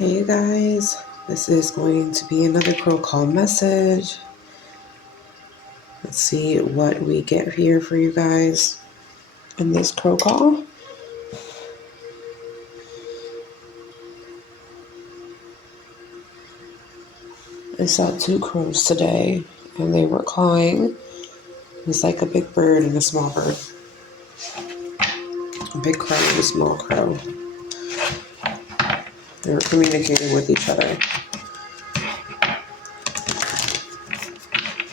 Hey you guys, this is going to be another crow call message. Let's see what we get here for you guys in this crow call. I saw two crows today and they were cawing. It's like a big bird and a small bird. A big crow and a small crow. They were communicating with each other.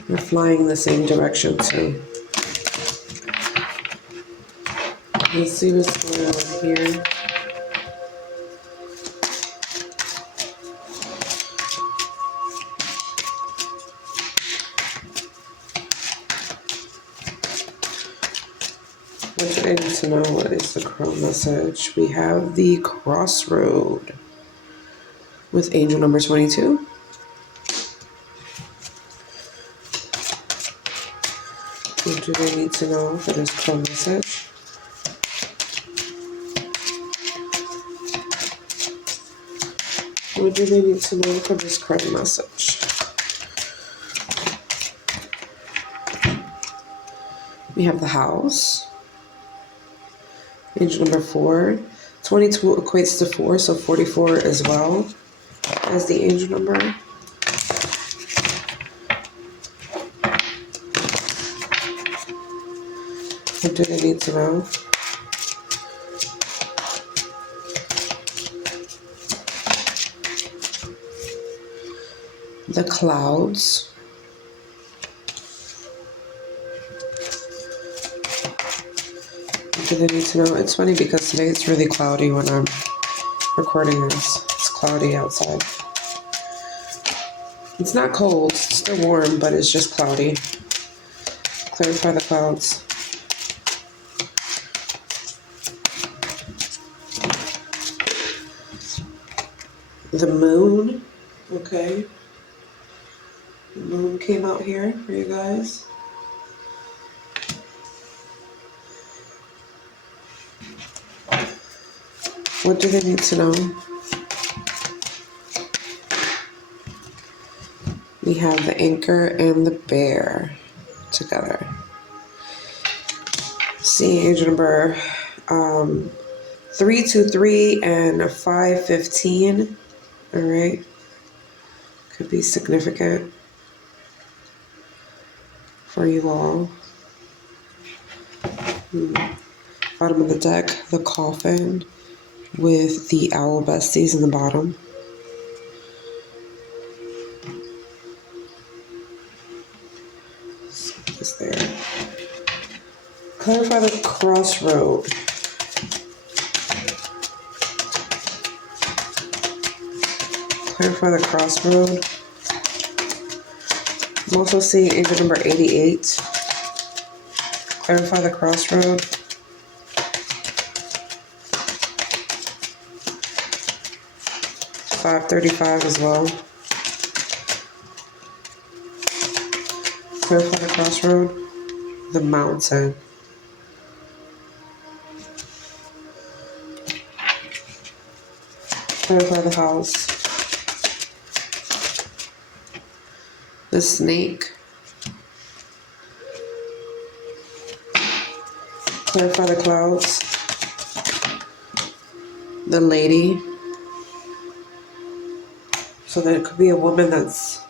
They're flying in the same direction too. Let's see what's going on here. What do I need to know? What is the crow message? We have the crossroad with angel number 22. What do they need to know for this crow message? What do they need to know for this crow message? We have the house. Angel number 4. 22 equates to 4, so 44 as well as the angel number. What do they need to know? The clouds. What do they need to know? It's funny because today it's really cloudy when I'm recording this. It's cloudy outside. It's not cold, it's still warm, but it's just cloudy. Clarify the clouds. The moon. Okay. The moon came out here for you guys. What do they need to know? We have the anchor and the bear together. See angel number 323 and 515. All right. Could be significant for you all. Bottom of the deck, the coffin with the owl besties in the bottom. Is there? Clarify the crossroad. Clarify the crossroad. I'm also seeing angel number 88. Clarify the crossroad. $535 as well. Clarify the crossroad. The mountain. Clarify the house. The snake. Clarify the clouds. The lady. So there could be a woman that's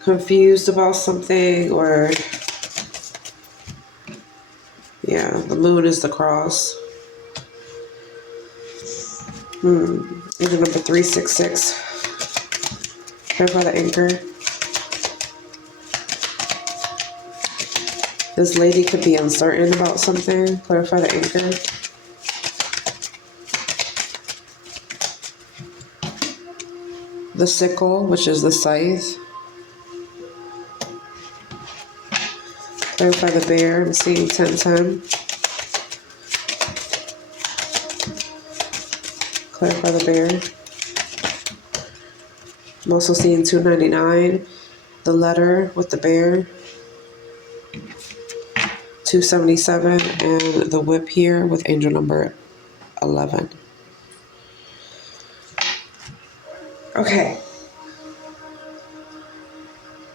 confused about something, or yeah, the moon is the cross. Angel number 366. Clarify the anchor. This lady could be uncertain about something. Clarify the anchor. The sickle, which is the scythe. Clarify the bear. I'm seeing 1010. Clarify the bear. I'm also seeing 299. The letter with the bear. 277. And the whip here with angel number 11. Okay.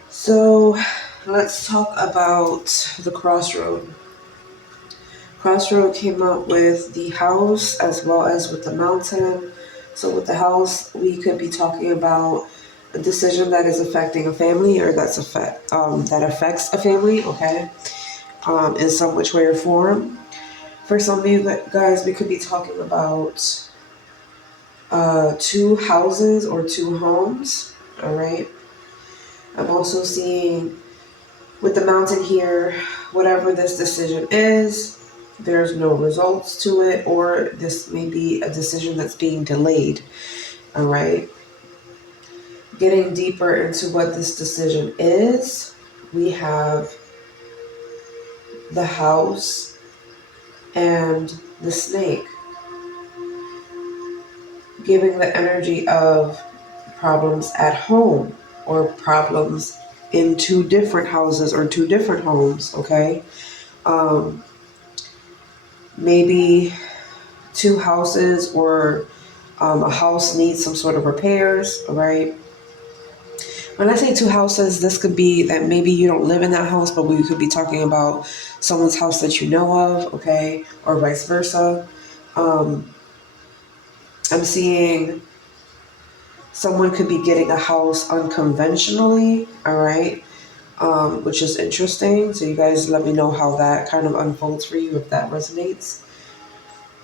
So let's talk about the crossroad. Crossroad came up with the house as well as with the mountain. So with the house, we could be talking about a decision that is affecting a family, or that affects a family. Okay, in some which way or form. For some of you guys, we could be talking about two houses or two homes. All right. I'm also seeing with the mountain here, whatever this decision is, there's no results to it, or this may be a decision that's being delayed. All right. Getting deeper into what this decision is, we have the house and the snake, giving the energy of problems at home or problems in two different houses or two different homes. Okay. Um, Maybe two houses or a house needs some sort of repairs, right? When I say two houses, this could be that maybe you don't live in that house, but we could be talking about someone's house that you know of, okay, or vice versa. Um, I'm seeing someone could be getting a house unconventionally, all right, which is interesting. So you guys let me know how that kind of unfolds for you, if that resonates.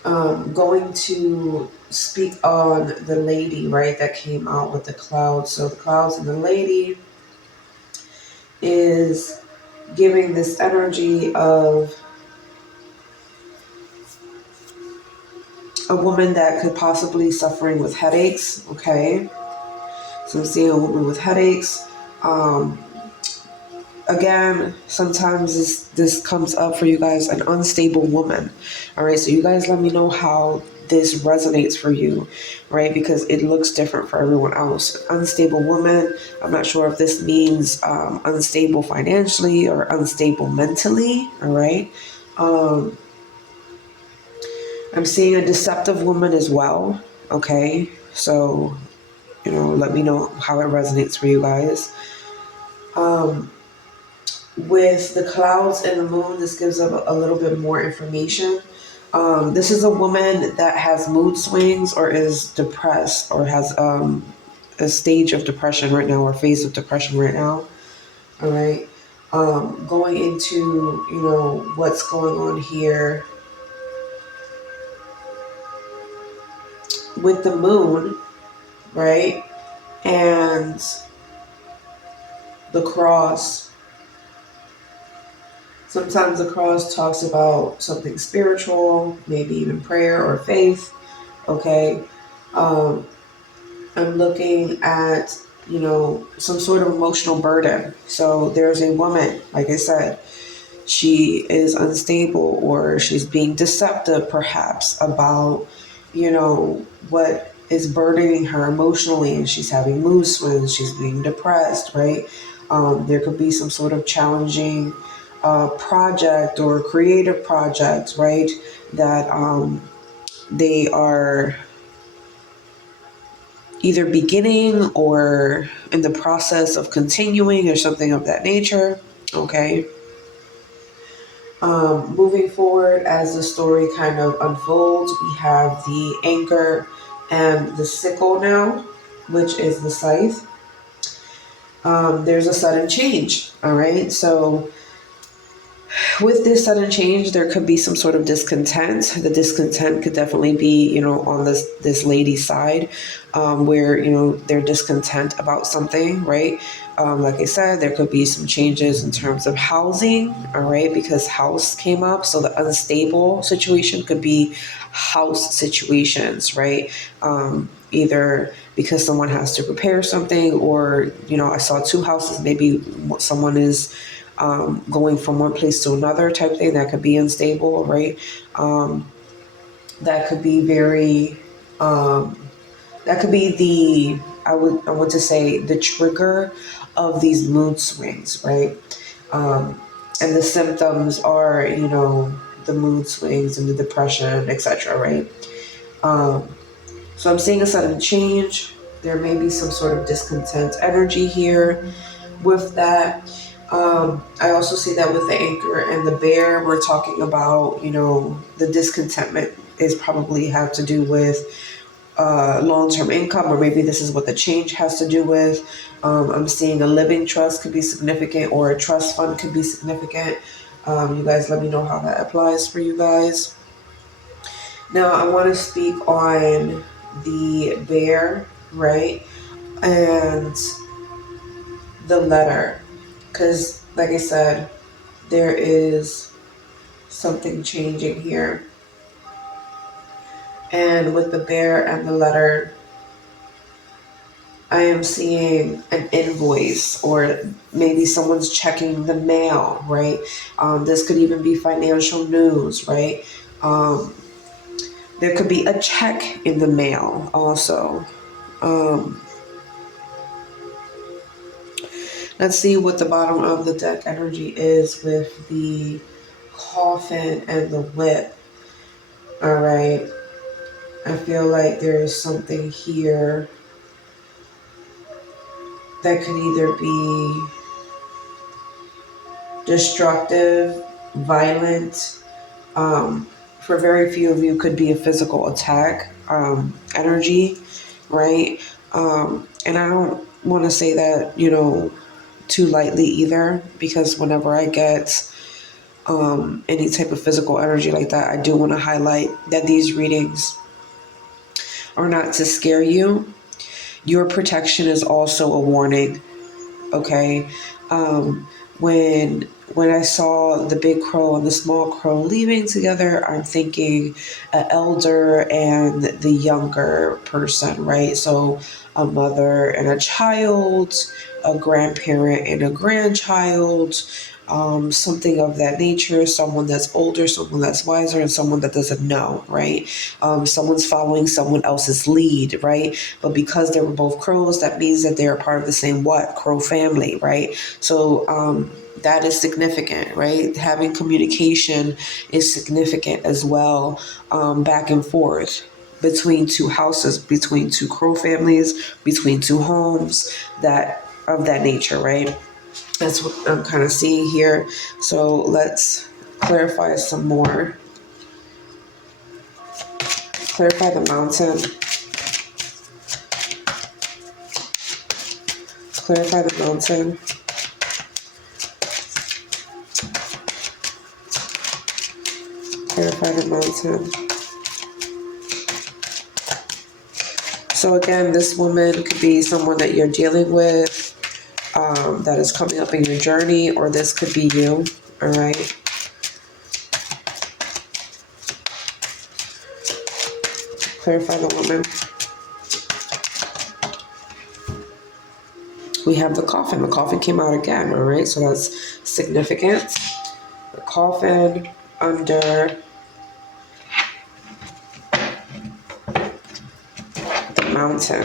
Going to speak on the lady, right, that came out with the clouds. So the clouds and the lady is giving this energy of a woman that could possibly suffering with headaches. Okay, so I'm seeing a woman with headaches. Um, Again, sometimes this comes up for you guys, an unstable woman. All right, so you guys let me know how this resonates for you, right? Because it looks different for everyone else. Unstable woman, I'm not sure if this means unstable financially or unstable mentally. All right. um, I'm seeing a deceptive woman as well. Okay, so let me know how it resonates for you guys. um, With the clouds and the moon, this gives a little bit more information. This is a woman that has mood swings or is depressed or has a stage of depression right now or phase of depression right now. All right. Going into, what's going on here with the moon, right? And the cross. Sometimes the cross talks about something spiritual, maybe even prayer or faith. Okay. Um, I'm looking at, some sort of emotional burden. So there's a woman, like I said, she is unstable or she's being deceptive perhaps about, what is burdening her emotionally, and she's having mood swings, she's being depressed, right? There could be some sort of challenging project or creative project, right? That they are either beginning or in the process of continuing or something of that nature. Okay. Moving forward as the story kind of unfolds, we have the anchor and the sickle now, which is the scythe. There's a sudden change. All right. So with this sudden change, there could be some sort of discontent. The discontent could definitely be, on this lady's side, where they're discontent about something, right? Like I said, there could be some changes in terms of housing, all right, because house came up. So the unstable situation could be house situations, right? Either because someone has to repair something, or I saw two houses. Maybe someone is going from one place to another type thing that could be unstable, right? That could be very, that could be I want to say the trigger of these mood swings, right? And the symptoms are, the mood swings and the depression, etc., right? So I'm seeing a sudden change. there may be some sort of discontent energy here with that. I also see that with the anchor and the bear, we're talking about, the discontentment is probably have to do with long-term income, or maybe this is what the change has to do with. I'm seeing a living trust could be significant, or a trust fund could be significant. You guys let me know how that applies for you guys. Now I want to speak on the bear, right? And the letter. Because, like I said, there is something changing here. And with the bear and the letter, I am seeing an invoice, or maybe someone's checking the mail, right? This could even be financial news, right? There could be a check in the mail also. Let's see what the bottom of the deck energy is with the coffin and the whip. All right. I feel like there is something here that could either be destructive, violent. For very few of you, could be a physical attack energy, right? And I don't want to say that, too lightly either, because whenever I get any type of physical energy like that, I do want to highlight that these readings are not to scare you. Your protection is also a warning, okay? When I saw the big crow and the small crow leaving together, I'm thinking an elder and the younger person, right? So a mother and a child, a grandparent and a grandchild, something of that nature, someone that's older, someone that's wiser, and someone that doesn't know, right? Someone's following someone else's lead, right? But because they were both crows, that means that they're a part of the same crow family, right? So that is significant, right? Having communication is significant as well, back and forth between two houses, between two crow families, between two homes, that of that nature, right? That's what I'm kind of seeing here. So let's clarify some more. Clarify the mountain. Clarify the mountain. Clarify the mountain. So again, this woman could be someone that you're dealing with, that is coming up in your journey, or this could be you, all right? Clarify the woman. We have the coffin. The coffin came out again, all right? So that's significant. The coffin under the mountain.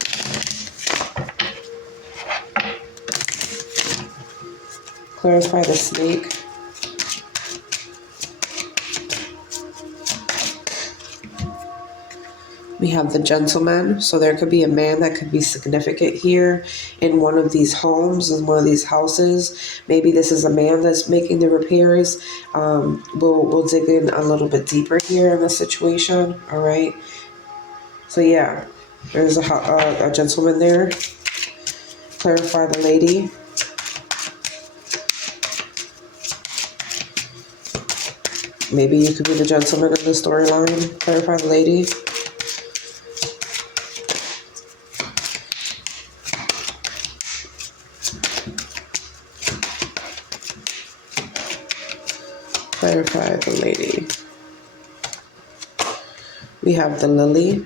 Clarify the snake. We have the gentleman. So there could be a man that could be significant here in one of these homes, in one of these houses. Maybe this is a man that's making the repairs. We'll dig in a little bit deeper here in the situation. All right. So yeah, there's a gentleman there. Clarify the lady. Maybe you could be the gentleman in the storyline. Clarify the lady. Clarify the lady. We have the lily.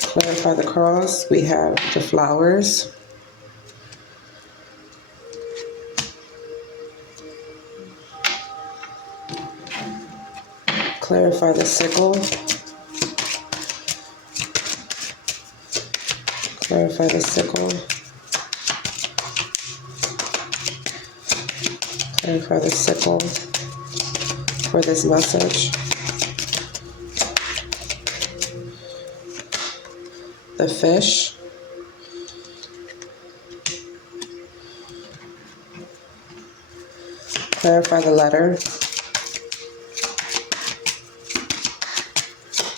Clarify the cross. We have the flowers. Clarify the sickle. Clarify the sickle. Clarify the sickle for this message. the fish. Clarify the letter.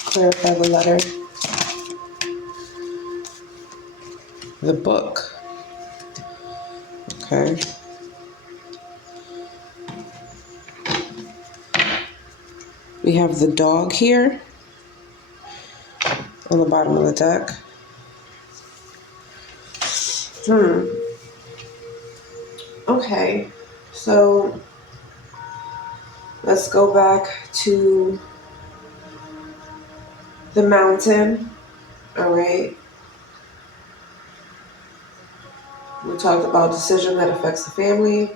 Clarify the letter. The book. Okay. We have the dog here on the bottom of the deck. Okay, so let's go back to the mountain. All right. We talked about decision that affects the family.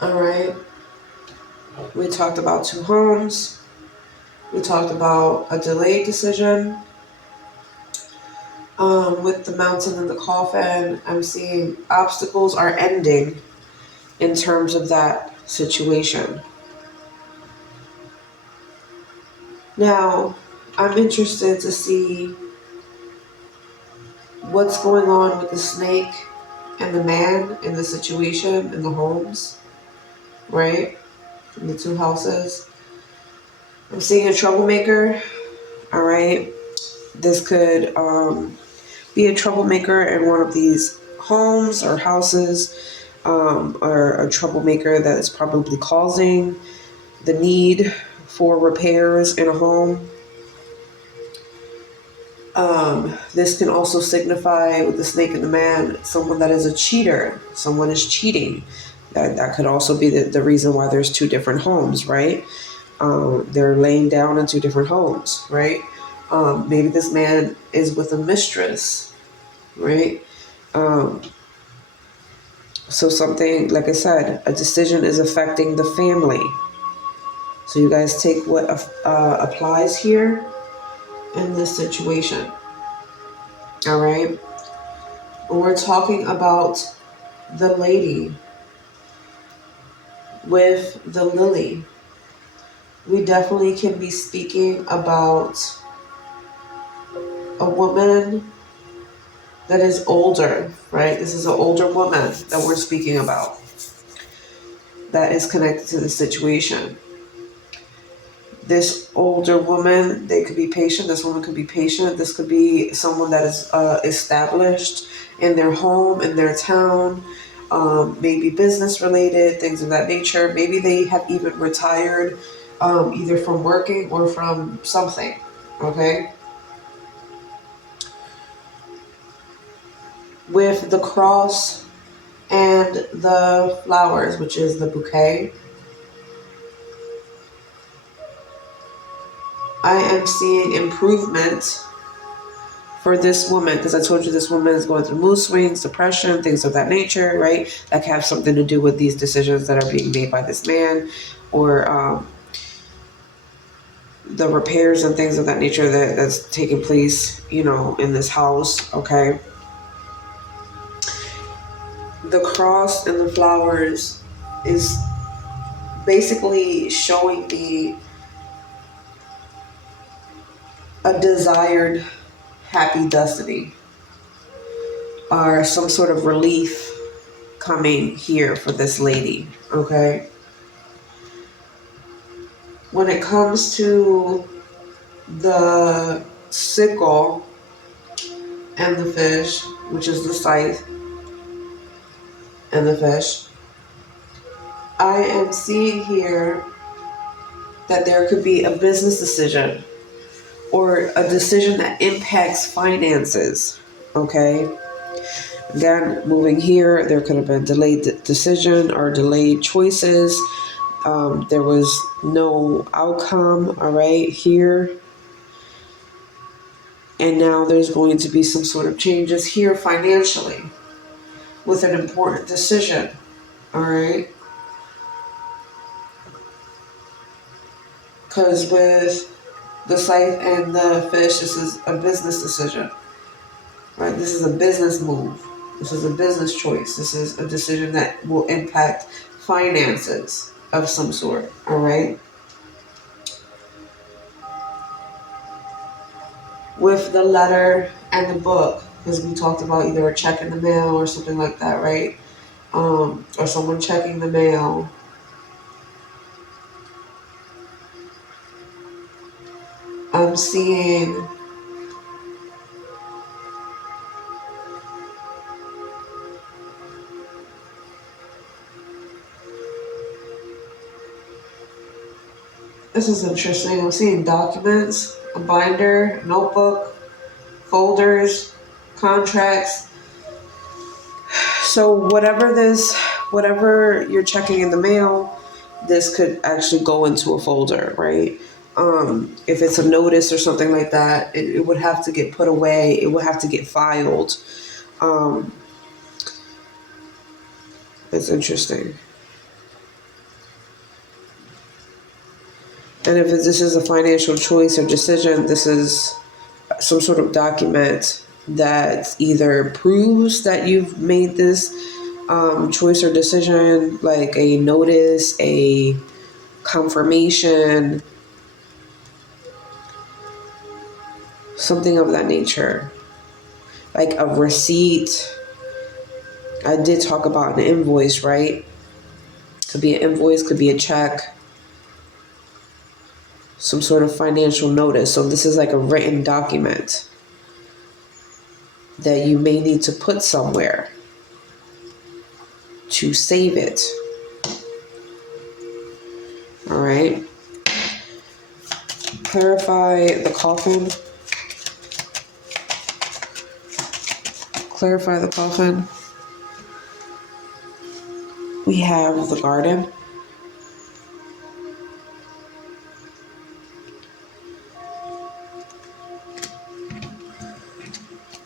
All right. We talked about 2 homes. We talked about a delayed decision. With the mountain and the coffin, I'm seeing obstacles are ending in terms of that situation. Now, I'm interested to see what's going on with the snake and the man in the situation in the homes, right? In the 2 houses. I'm seeing a troublemaker, all right? This could be a troublemaker in one of these homes or houses, or a troublemaker that is probably causing the need for repairs in a home. This can also signify, with the snake and the man, someone that is a cheater. Someone is cheating. That could also be the reason why there's 2 different homes, right? They're laying down in 2 different homes, right? Maybe this man is with a mistress, right? So something, like I said, a decision is affecting the family. So you guys take what applies here in this situation. All right. We're talking about the lady with the lily. We definitely can be speaking about a woman that is older, right? This is an older woman that we're speaking about that is connected to the situation. This older woman, they could be patient. This woman could be patient. This could be someone that is established in their home, in their town, maybe business related, things of that nature. Maybe they have even retired, either from working or from something, okay? With the cross and the flowers, which is the bouquet, I am seeing improvement for this woman, because I told you this woman is going through mood swings, depression, things of that nature, right? That can have something to do with these decisions that are being made by this man, or the repairs and things of that nature that's taking place, in this house, okay? The cross and the flowers is basically showing me a desired happy destiny, or some sort of relief coming here for this lady, okay? When it comes to the sickle and the fish, which is the scythe and the fish, I am seeing here that there could be a business decision or a decision that impacts finances, okay? Again, moving here, there could have been delayed decision or delayed choices. There was no outcome, all right, here. And now there's going to be some sort of changes here financially with an important decision, all right? Because with the scythe and the fish, this is a business decision, right? This is a business move. This is a business choice. This is a decision that will impact finances of some sort, all right? with the letter and the book, because we talked about either a check in the mail or something like that, right? Or someone checking the mail. I'm seeing this is interesting. I'm seeing documents, a binder, notebook, folders, contracts. So whatever you're checking in the mail, this could actually go into a folder, right? If it's a notice or something like that, it would have to get put away. It would have to get filed. Um, it's interesting. And if this is a financial choice or decision, this is some sort of document that either proves that you've made this choice or decision, like a notice, a confirmation, something of that nature, like a receipt. I did talk about an invoice, right? Could be an invoice, could be a check, some sort of financial notice. So this is like a written document that you may need to put somewhere to save it. All right. Clarify the coffin. Clarify the coffin. We have the garden.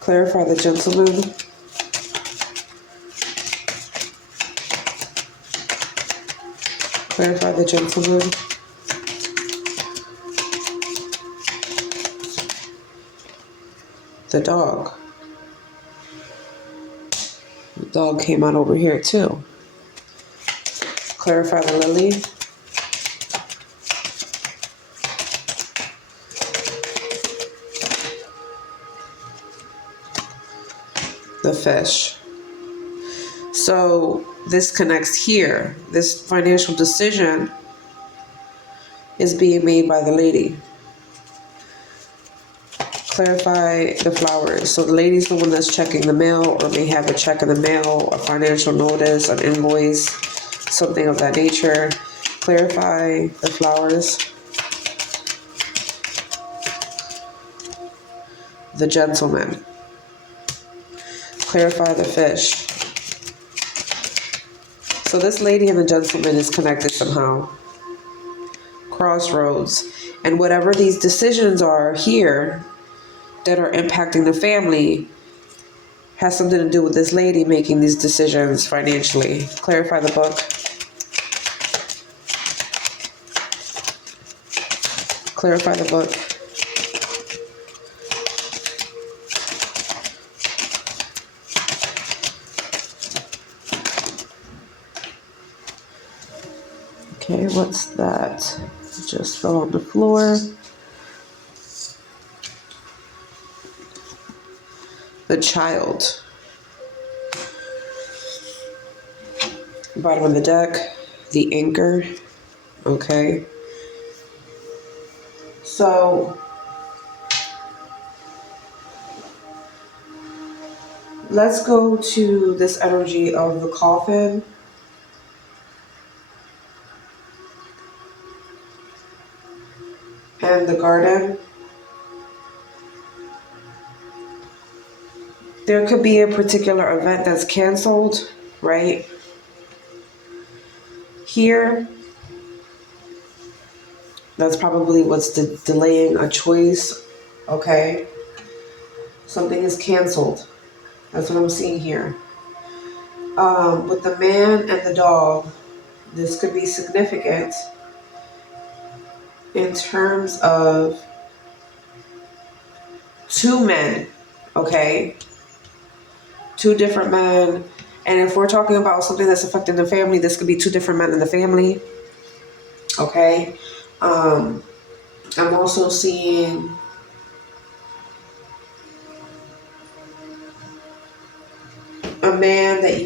Clarify the gentleman. Clarify the gentleman. The dog. The dog came out over here too. Clarify the lily. The fish. So this connects here. This financial decision is being made by the lady. Clarify the flowers. So the lady's the one that's checking the mail, or may have a check in the mail, a financial notice, an invoice, something of that nature. Clarify the flowers. The gentleman. Clarify the fish. So this lady and the gentleman is connected somehow. Crossroads. And whatever these decisions are here that are impacting the family has something to do with this lady making these decisions financially. Clarify the book. Clarify the book. Okay, what's that? It just fell on the floor. The child. Bottom of the deck, the anchor. Okay. So let's go to this energy of the coffin. And the garden. There could be a particular event that's canceled, right? Here, that's probably what's delaying a choice, okay? Something is canceled. That's what I'm seeing here. With the man and the dog, this could be significant in terms of two men, okay? Two different men. And if we're talking about something that's affecting the family, this could be two different men in the family, okay? I'm also seeing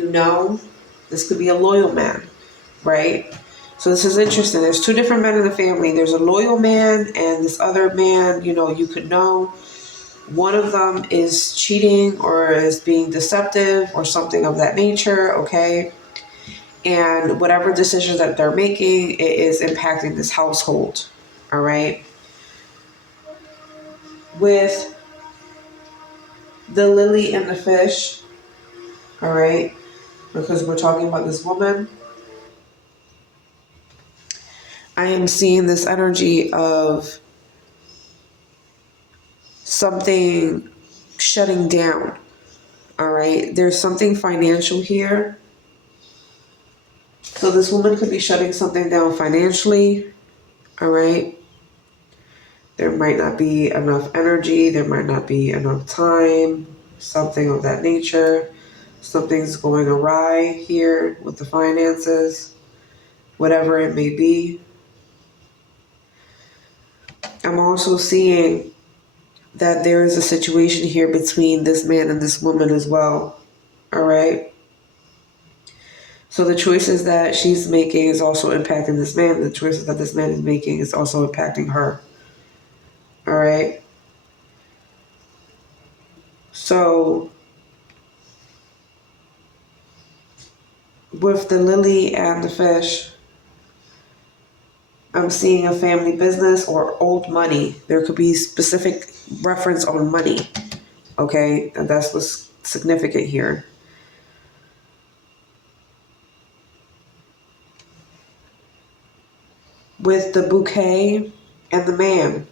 you know. This could be a loyal man, right? So this is interesting. There's two different men in the family. There's a loyal man and this other man, you could know. One of them is cheating or is being deceptive or something of that nature, okay? And whatever decisions that they're making, it is impacting this household, all right? With the lily and the fish, all right? Because we're talking about this woman, I am seeing this energy of something shutting down, all right? There's something financial here. So this woman could be shutting something down financially, all right? There might not be enough energy. There might not be enough time, something of that nature. Something's going awry here with the finances, whatever it may be. I'm also seeing that there is a situation here between this man and this woman as well, all right? So the choices that she's making is also impacting this man. The choices that this man is making is also impacting her, all right? So with the lily and the fish, I'm seeing a family business or old money. There could be specific reference on money, okay? And that's what's significant here. With the bouquet and the man,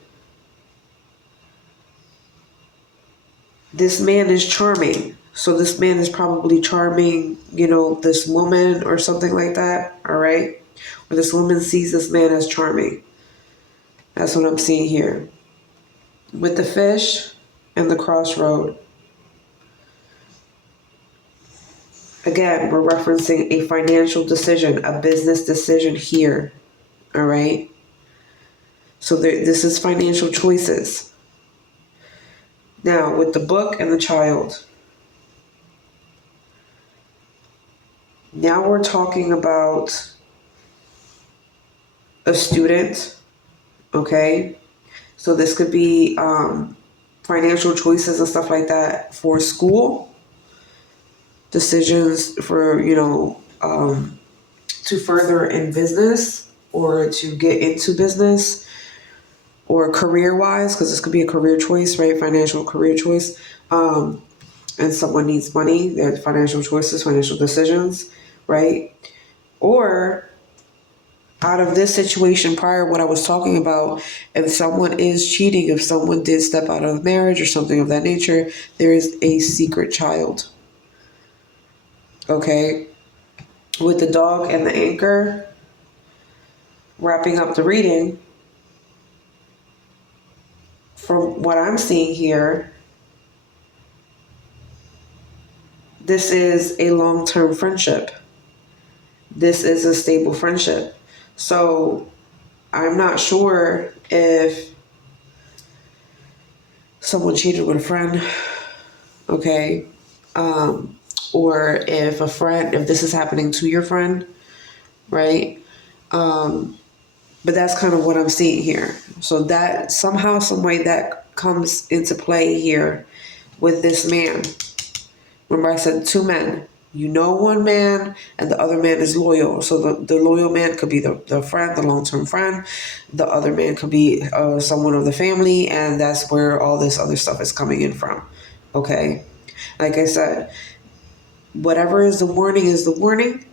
this man is charming. So this man is probably charming, this woman or something like that, all right? Or this woman sees this man as charming. That's what I'm seeing here. With the fish and the crossroad, again, we're referencing a financial decision, a business decision here, all right? So this is financial choices. Now, with the book and the child, now we're talking about a student, okay? So this could be financial choices and stuff like that for school, decisions for, to further in business or to get into business or career-wise, because this could be a career choice, right? Financial career choice. And someone needs money, their financial choices, financial decisions, right? Or out of this situation prior, what I was talking about, if someone is cheating, if someone did step out of marriage or something of that nature, there is a secret child. Okay? With the dog and the anchor, wrapping up the reading, from what I'm seeing here, this is a long-term friendship. This is a stable friendship. So I'm not sure if someone cheated with a friend, okay? Or if this is happening to your friend, right? But that's kind of what I'm seeing here. So that somehow, some way that comes into play here with this man. Remember I said two men. One man and the other man is loyal. So the loyal man could be the friend, the long-term friend. The other man could be someone of the family, and that's where all this other stuff is coming in from. Okay? Like I said, whatever is the warning is the warning.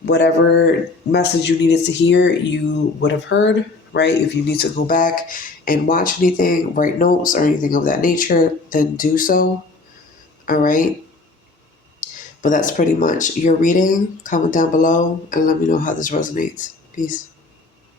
Whatever message you needed to hear, you would have heard, right? If you need to go back and watch anything, write notes or anything of that nature, then do so. All right? But that's pretty much your reading. Comment down below and let me know how this resonates. Peace.